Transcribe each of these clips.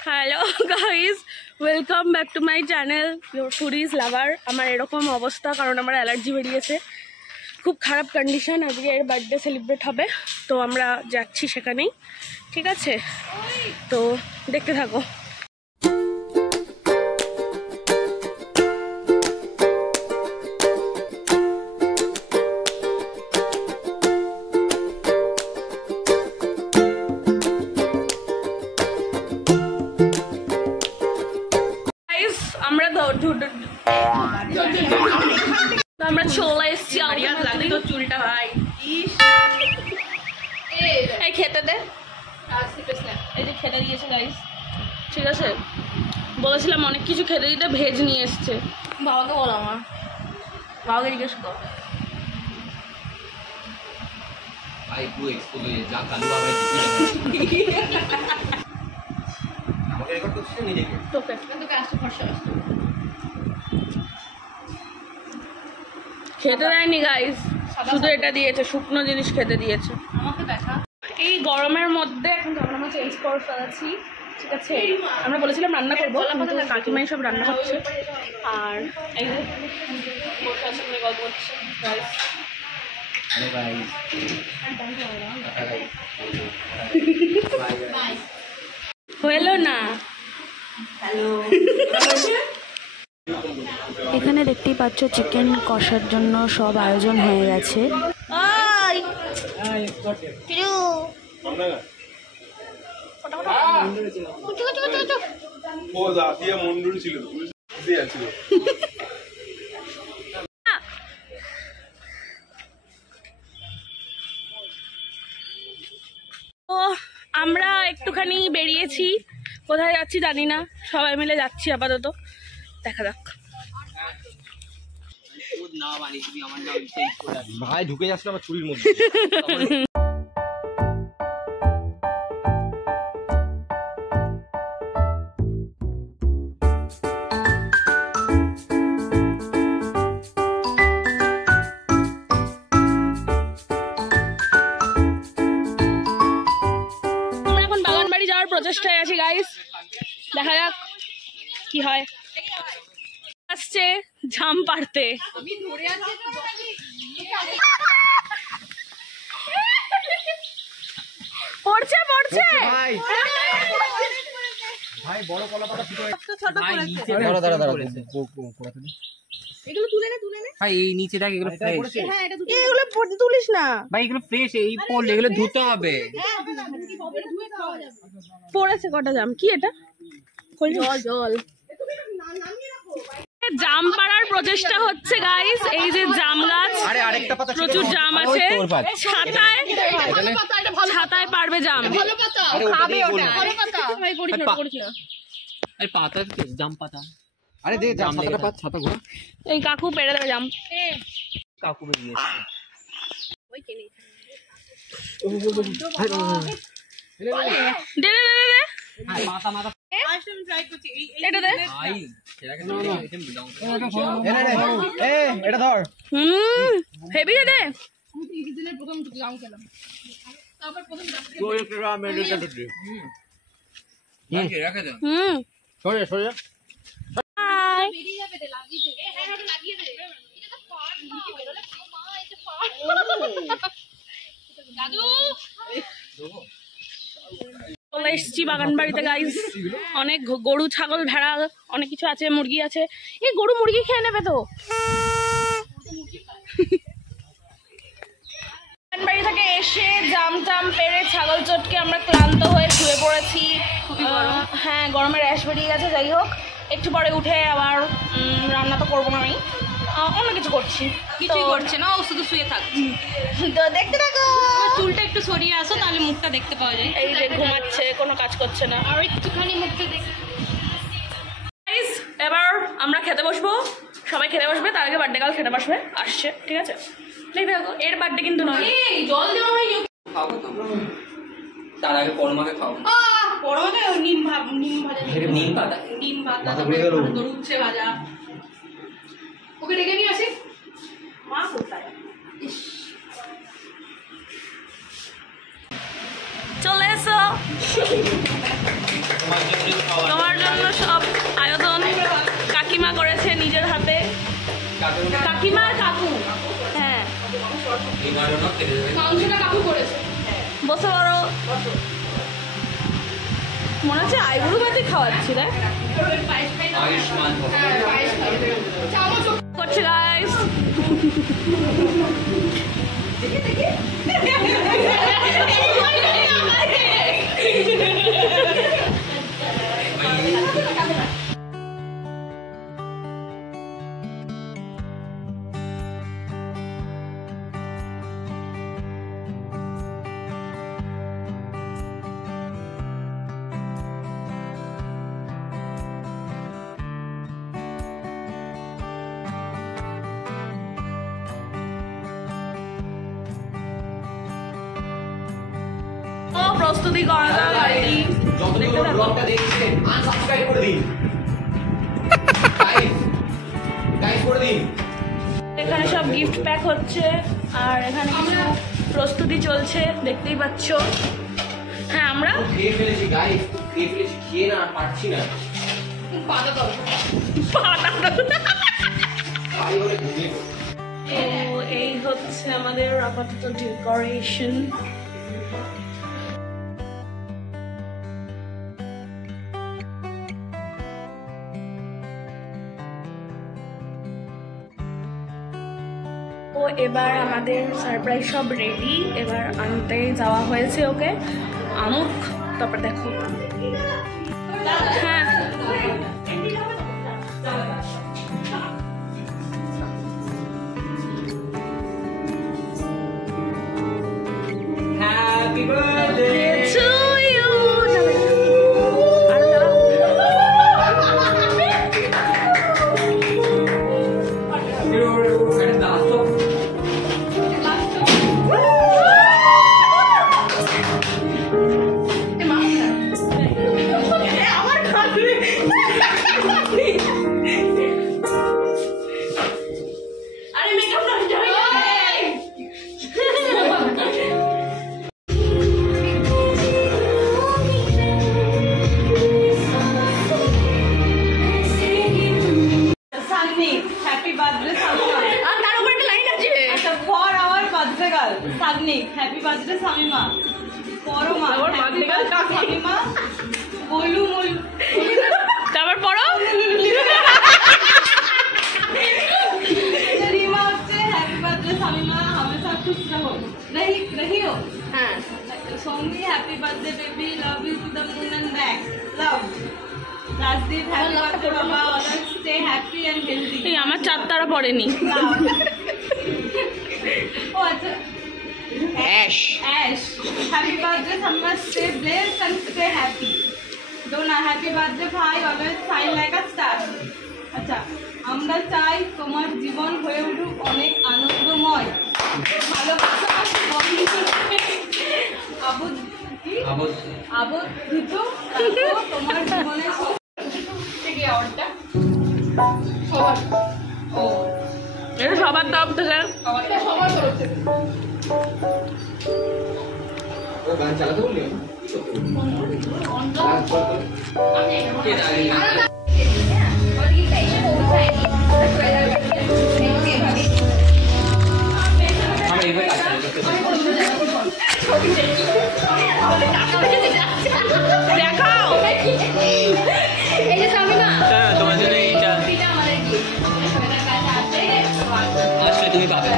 Hello guys, welcome back to my channel your foodies lover. আমার এরকম অবস্থা কারণ আমার অ্যালার্জি বেরিয়েছে, খুব খারাপ কন্ডিশন। আজকে এর বার্থডে সেলিব্রেট হবে, তো আমরা যাচ্ছি সেখানেই, ঠিক আছে? তো দেখতে থাকো। আমরা চলে এসছি চুলটা ভাই এই খেতে দে, এই যে খেতে দিয়েছে গাইস, ঠিক আছে? বলেছিলাম অনেক কিছু খেতে দিতে, ভেজ নিয়ে এসছে। বাবাকে বলো, আমার বাবাকে জিজ্ঞেস কর। খেতে দেয়নি গাইস, শুধু এটা দিয়েছে, শুকনো জিনিস খেতে দিয়েছে। আমাকে দেখা এই গরমের মধ্যে এখন যখন আমরা চেঞ্জ করে ফেলেছি, ঠিক আছে? আমরা বলেছিলাম রান্না করবো, কিন্তু কাকিমাই সব রান্না করছে। আর এই যে বসে আছে, গল্প করছে গাইস। হলো না, হ্যালো। এখানে দেখতেই পাচ্ছ চিকেন কষার জন্য সব আয়োজন হয়ে গেছে। আমরা একটুখানি বেরিয়েছি, কোথায় যাচ্ছি জানি না, সবাই মিলে যাচ্ছি আপাতত, দেখা যাক। ভাই ঢুকে যাচ্ছিল আমার চুরির মধ্যে। আমরা এখন বাগানবাড়ি যাওয়ার প্রচেষ্টায় আছি গাইস, দেখা যাক কি হয়। আসছে ঝাম পাড়তে, পড়ছে পড়ছে। ভাই বড় কলা পাতা ছোট এগুলো তুলে নে, তুলে নে ভাই। এই নিচে দেখ, এগুলো ফ্রেশ। হ্যাঁ, এটা এগুলো তুলিস না ভাই, এগুলো ফ্রেশ। এই পড়লে এগুলো ধুতে হবে। পড়েছে কটা জাম। কি এটা? জল জল। জাম পাড়ার প্রচেষ্টা হচ্ছে গাইস। এই যে জাম গাছ, প্রচুর জাম আছে, ছাতায় পারবে জাম। খাবে ওটা। ভাই করিস না, করিস না। এই পাতা জাম পাতা। আরে দে জাম পাতাটা পাত, ছাতা ঘোরা। এই কাকু পেড়ে দেবে জাম। কাকু বেরিয়ে এসেছে। ওই কিনে দে দে দে দে। পাতা মাথা এটা দে। ভাই সেটাকে না এটা ধর। হেভি দে। হুম সরে সরে হাই। চলে এসছি বাগান বাড়িতে গাইস। অনেক গরু ছাগল ভেড়া অনেক কিছু আছে, মুরগি আছে। এই গরু মুরগি খেয়ে নেবে তো। বাগান বাড়ি থেকে এসে জাম টাম পেড়ে ছাগল চটকে আমরা ক্লান্ত হয়ে শুয়ে পড়েছি। হ্যাঁ, গরমে র্যাশ বেরিয়ে গেছে। যাই হোক, একটু পরে উঠে আবার রান্না তো করবো না, আমি অন্য কিছু করছি। কিছুই করছে না, ও শুধু শুয়ে থাক। তো দেখতে থাকো। চুলটা একটু সরিয়ে আসো, তাহলে মুখটা দেখতে পাওয়া যায়। এই যে ঘুমাচ্ছে, কোনো কাজ করছে না। আর একটুখানি মুখটা দেখ। এবার আমরা খেতে বসবো, সবাই খেতে বসবে। তার আগে বার্থডে গার্ল খেতে বসবে, আসছে, ঠিক আছে? দেখতে থাকো। এর বার্থডে কিন্তু নয়। জল দেওয়া হয় তার আগে পরমাকে খাও। পরমাকে নিম ভাজা, নিম পাতা, ডিম ভাজা, গরু উচ্ছে ভাজা। ওকে ডেকে নিয়ে আসি। মা কোথায়? চলে এসো। গাড়ো কেটে যাবে। মাংসটা কাকু করেছে। বসে বড় মনে হচ্ছে আইবুড়ো ভাতে খাওয়াচ্ছি রে। আয়ুষ্মান ভব। করছে গাইস। প্রস্তুতি করা যাক আর কি। যতক্ষণ ব্লগটা দেখছেন আনসাবস্ক্রাইব করে দিন গাইস করে দিন। এখানে সব গিফট প্যাক হচ্ছে আর এখানে কিছু প্রস্তুতি চলছে দেখতেই পাচ্ছ। হ্যাঁ আমরা খেয়ে ফেলেছি গাইস, খেয়ে ফেলেছি, খেয়ে না আর পারছি না। খাই বলে ঘুমিয়ে পড়ি। তো এই হচ্ছে আমাদের আপাতত ডেকোরেশন। তো এবার আমাদের সারপ্রাইজ সব রেডি, এবার আনতে যাওয়া হয়েছে ওকে, আনুক তারপর দেখো। হ্যাঁ হ্যাপি বার্থডে to you. আরে দাঁত তো হ্যাপি বার্থডে সামিমা। আর তার উপর একটা লাইন আছে। আচ্ছা for our birthday girl Sagnik happy birthday Samima. Parama আমার happy birthday girl birthday Samima. বলু মলু তারপর পড়ো। রিমা হচ্ছে হ্যাপি বার্থডে সামিমা हमेशा खुश रहो रहियो। হ্যাঁ Soni happy birthday baby love you to the moon and back love. Rajdeep happy birthday बाबा always stay happy and healthy এই আমার চারটারা পড়েনি। love। ও আচ্ছা Ash Ash, happy birthday, Samma, stay blessed and stay happy. Dona, happy birthday, bhai, always shine like a star. আচ্ছা আমরা চাই তোমার জীবন হয়ে উঠুক অনেক আনন্দময়, ভালোবাসা আবুদ কি আবদ্ধিত রাখো তোমার জীবনে থেকে অর্ডার সবার ও এটা সবার তরফ থেকে। সবার তরফ থেকে ও গান চালাতে বললি কে জানে আমরা এইভাবে কাজ করতে দেখাও এই যে সামিনা তোমার জন্য এইটা আসলে তুমি পাবে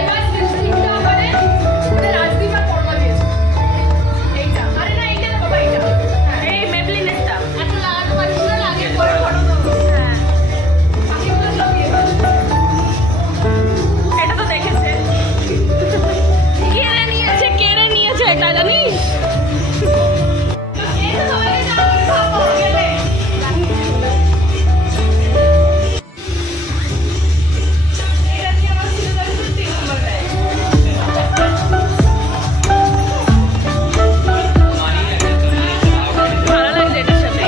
এবার সিস্টেমটা মানে রাজদীপ আর পরমা দিয়েছে এইটা আরে না এইটা না বাবা এইটা এই মেবলিনেরটা। আচ্ছা লাগাতে পারিস না লাগে পরে ফটো দেবো হ্যাঁ বাকিগুলো সব দিয়ে দাও এটা তো দেখেছে। কেড়ে নিয়েছে এটা জানিস। এইটা সবাই জানি খাবো গেলে এটা দিয়ে আমার সিলেবাস 3 নম্বর দেয় ভালো লাগছে এটার সাথে।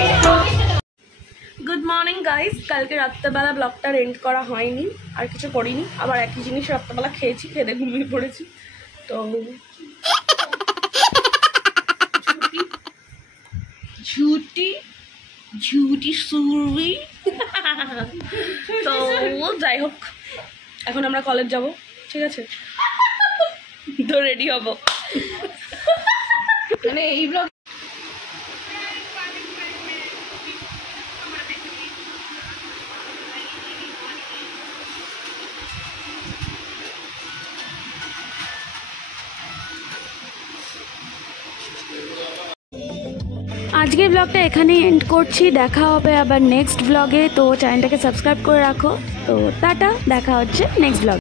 গুড মর্নিং গাইস, কালকে রাত্রেবেলা ব্লগটা এন্ড করা হয়নি, আর কিছু করিনি, আবার একই জিনিস রাত্রেবেলা খেয়েছি, খেতে ঘুমিয়ে পড়েছি। তো ঝুটি ঝুটি সুরবি। তো যাই হোক এখন আমরা কলেজ যাব, ঠিক আছে? তো রেডি হব, মানে এই ব্লগ আজকের ব্লগটা এখানেই এন্ড করছি। দেখা হবে আবার নেক্সট ব্লগে। তো চ্যানেলটাকে সাবস্ক্রাইব করে রাখো। তো টাটা, দেখা হচ্ছে নেক্সট ব্লগ।